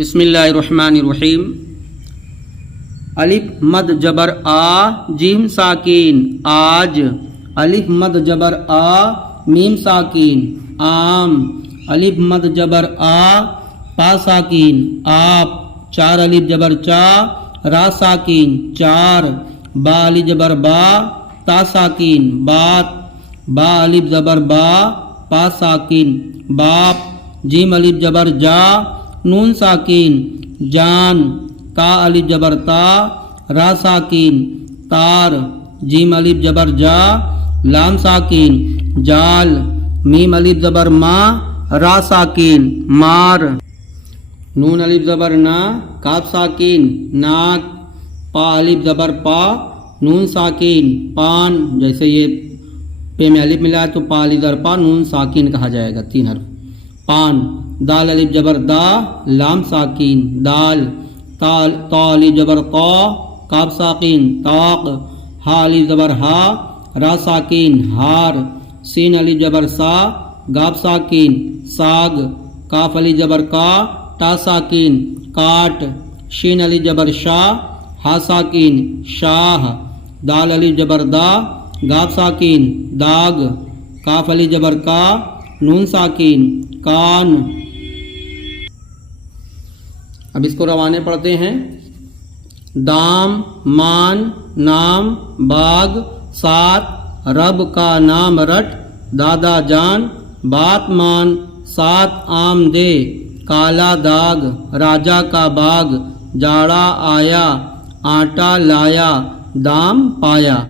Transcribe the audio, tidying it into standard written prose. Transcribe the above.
بسم اللہ الرحمن الرحیم۔ الف مد جبر آ جیم ساکین آج، الف مد جبر آ میم ساکین عام، الف مد جبر آ پا ساکین آپ، چار الف جبر چا را ساکین چار، با الف جبر با تا ساکین بات، با الف زبر با پا ساکین باپ، جیم الف جبر جا نون ساکین جان، تا الف جبر تا را ساکین تار، جیم الف جبر جا لام ساکین جال، میم الف زبر ما را ساکین مار، نون الف زبر نا کاف ساکین ناک، پا الف زبر پا نون ساکین پان، جیسے یہ پے میں الف ملا ہے تو پا الف زبر پا نون ساکین کہا جائے گا، تین حرف پان، دال الف جبر دا لام ساکین دال، تا الف جبر قا کاف ساکین طاق، ہا الف زبر ہا را ساکین ہار، سین الف جبر سا گاف ساکین ساگ، کاف الف جبر کا تا ساکین کاٹ، شین الف جبر شا ہا ساکین شاہ، دال الف جبر دا گاف ساکین داغ، کاف الف جبر کا نون ساکین کان۔ اب اس کو روانے پڑھتے ہیں۔ دام مان نام باغ سات، رب کا نام رٹ دادا جان، بات مان سات آم دے، کالا داغ راجا کا باغ، جاڑا آیا آٹا لایا دام پایا۔